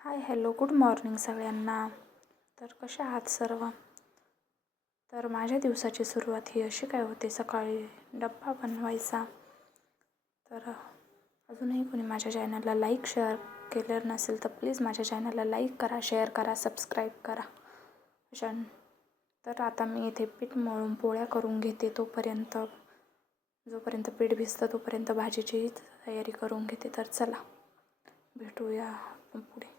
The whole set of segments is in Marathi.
हाय हॅलो गुड मॉर्निंग सगळ्यांना. तर कशा आहात सर्व? तर माझ्या दिवसाची सुरुवात ही अशी काय होते, सकाळी डब्बा बनवायचा. तर अजूनही कोणी माझ्या चॅनलला लाईक शेअर केलं नसेल तर प्लीज माझ्या चॅनलला लाईक करा, शेअर करा, सबस्क्राईब करा. तर आता मी इथे पीठ मळून पोळ्या करून घेते. जोपर्यंत पीठ भिजतं तोपर्यंत भाजीची तयारी करून घेते. तर चला भेटूया पुढे.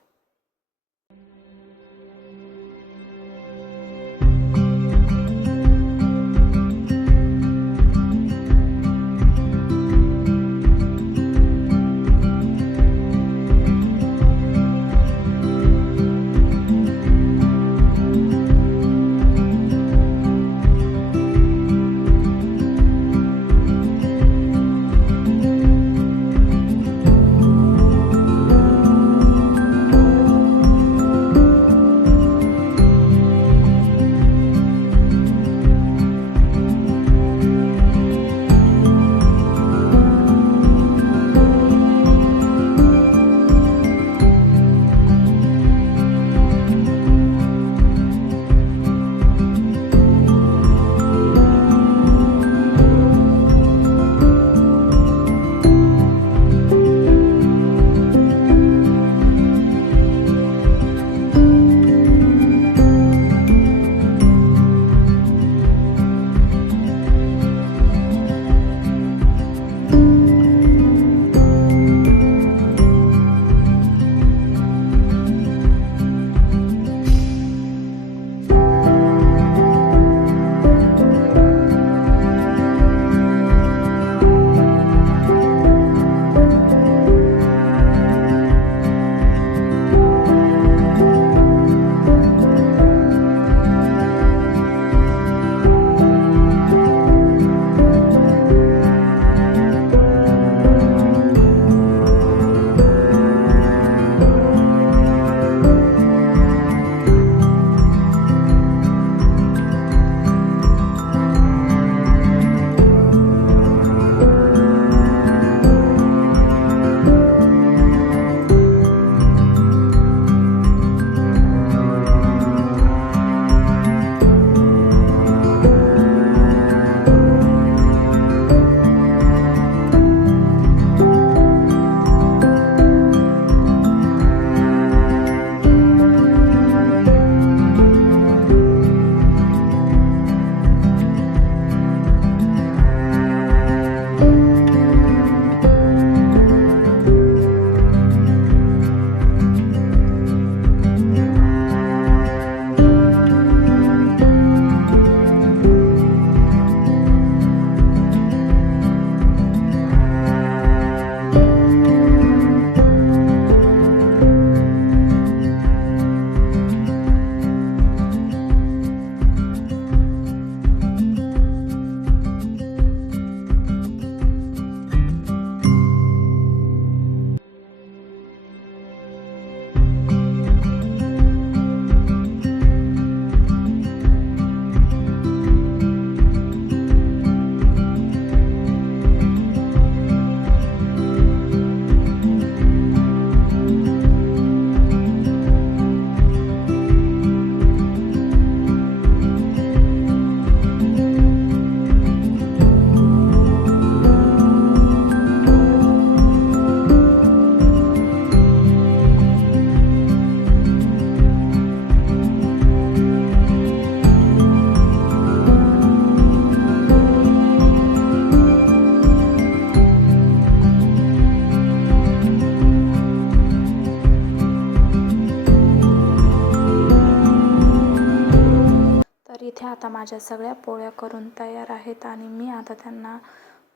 इथे आता माझ्या सगळ्या पोळ्या करून तयार आहेत आणि मी आता त्यांना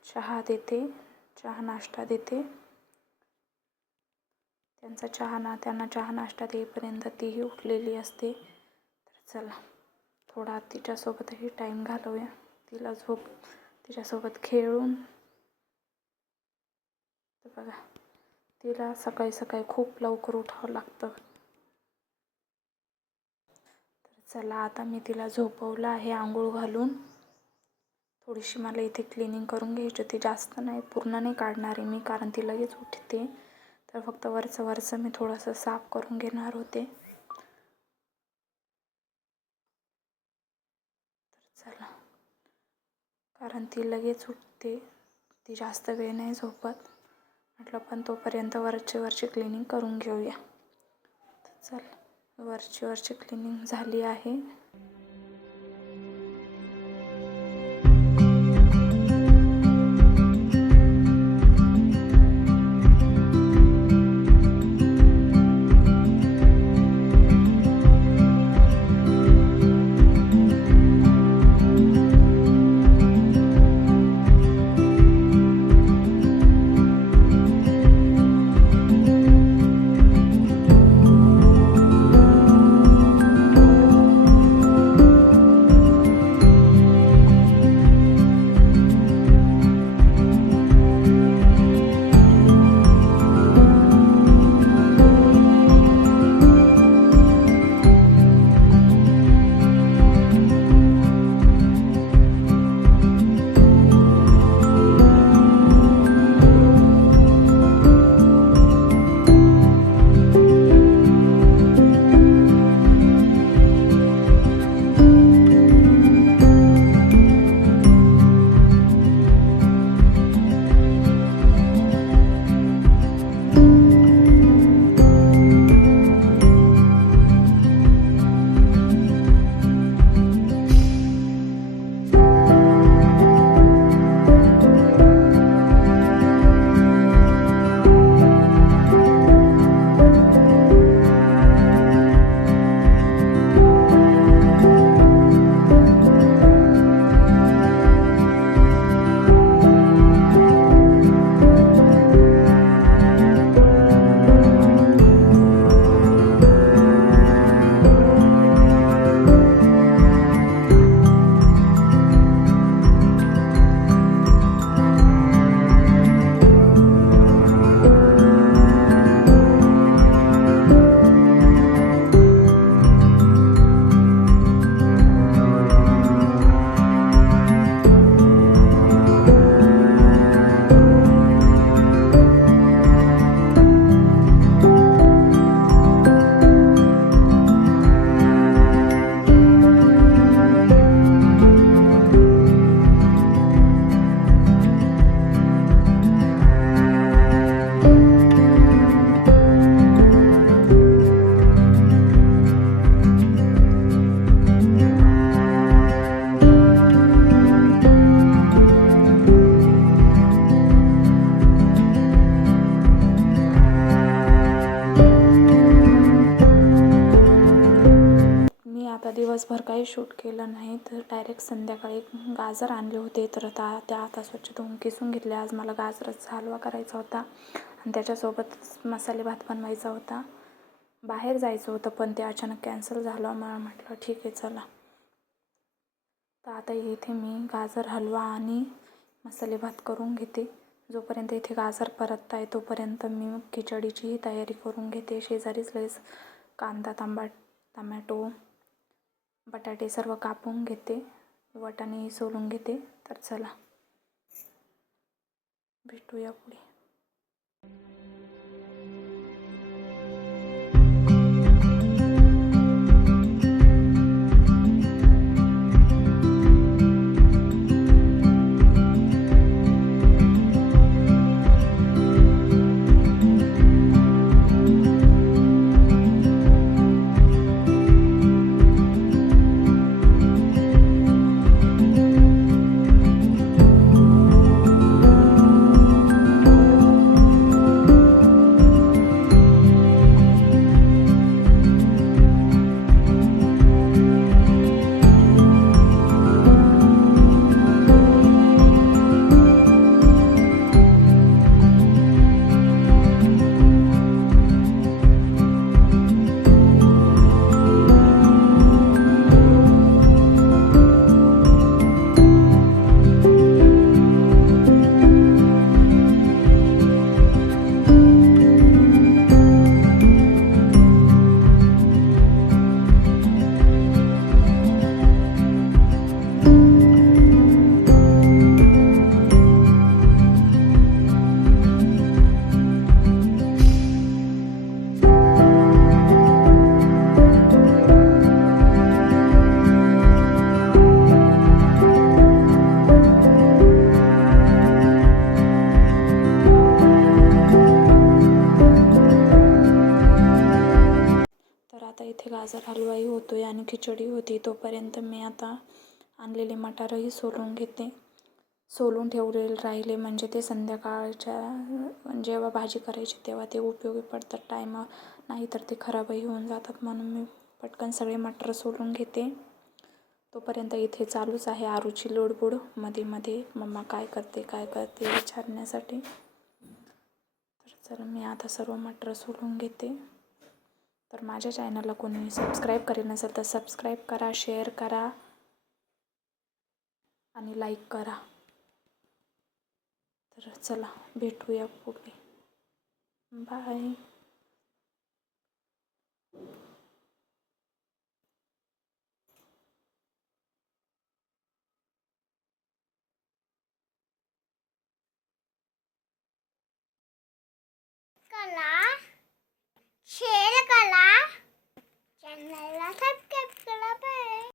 चहा नाश्ता देते. त्यांना चहा नाश्ता देईपर्यंत तीही उठलेली असते. तर चला थोडा तिच्यासोबतही टाईम घालवूया. तिच्यासोबत खेळून. बघा, तिला सकाळी सकाळी खूप लवकर उठावं लागतं. चला आता मी तिला झोपवलं आहे आंघोळ घालून. थोडीशी मला इथे क्लिनिंग करून घ्यायची होती, जास्त नाही, पूर्ण नाही काढणार आहे मी, कारण ती लगेच उठते. तर फक्त वरचं मी थोडंसं साफ करून घेणार होते. तर चला, कारण ती लगेच उठते, ती जास्त वेळ नाही झोपत. म्हटलं पण तोपर्यंत वरची क्लिनिंग करून घेऊया. तर चल, वरची क्लिनिंग झाली आहे. दिवसभर काही शूट केलं नाही, तर डायरेक्ट संध्याकाळी गाजर आणले होते, तर त्या आता स्वच्छ धुवून किसून घेतले. आज मला गाजराचा हलवा करायचा होता आणि त्याच्यासोबतच मसाले भात बनवायचा होता. बाहेर जायचं होतं पण ते अचानक कॅन्सल झालं. मला म्हटलं ठीक आहे चला. तर आता इथे मी गाजर हलवा आणि मसाले भात करून घेते. जोपर्यंत इथे गाजर परतत आहे तोपर्यंत मी खिचडीची तयारी करून घेते. शेजारीच लगेच कांदा, टमॅटो, बटाटे सर्व कापून घेते, वाटाणे सोलून घेते. तर चला भेटूया पुढे. आता इथे गाजर हलवाही होतो आहे आणि खिचडी होती. तोपर्यंत मी आता आणलेले मटारही सोलून घेते. सोलून ठेवलेले राहिले म्हणजे ते संध्याकाळच्या जेव्हा भाजी करायची तेव्हा ते उपयोगी पडतात नाहीतर ते खराबही होऊन जातात. म्हणून मी पटकन सगळे मटर सोलून घेते. तोपर्यंत इथे चालूच आहे आरूची लुडबुड मध्ये मध्ये मम्मा काय करते विचारण्यासाठी. तर चला मी आता सर्व मटर सोलून घेते. तर माझ्या चॅनलला कोणी सबस्क्राईब करेल नसेल तर सबस्क्राईब करा, शेअर करा आणि लाईक करा. तर चला भेटूया पुढे. बाय.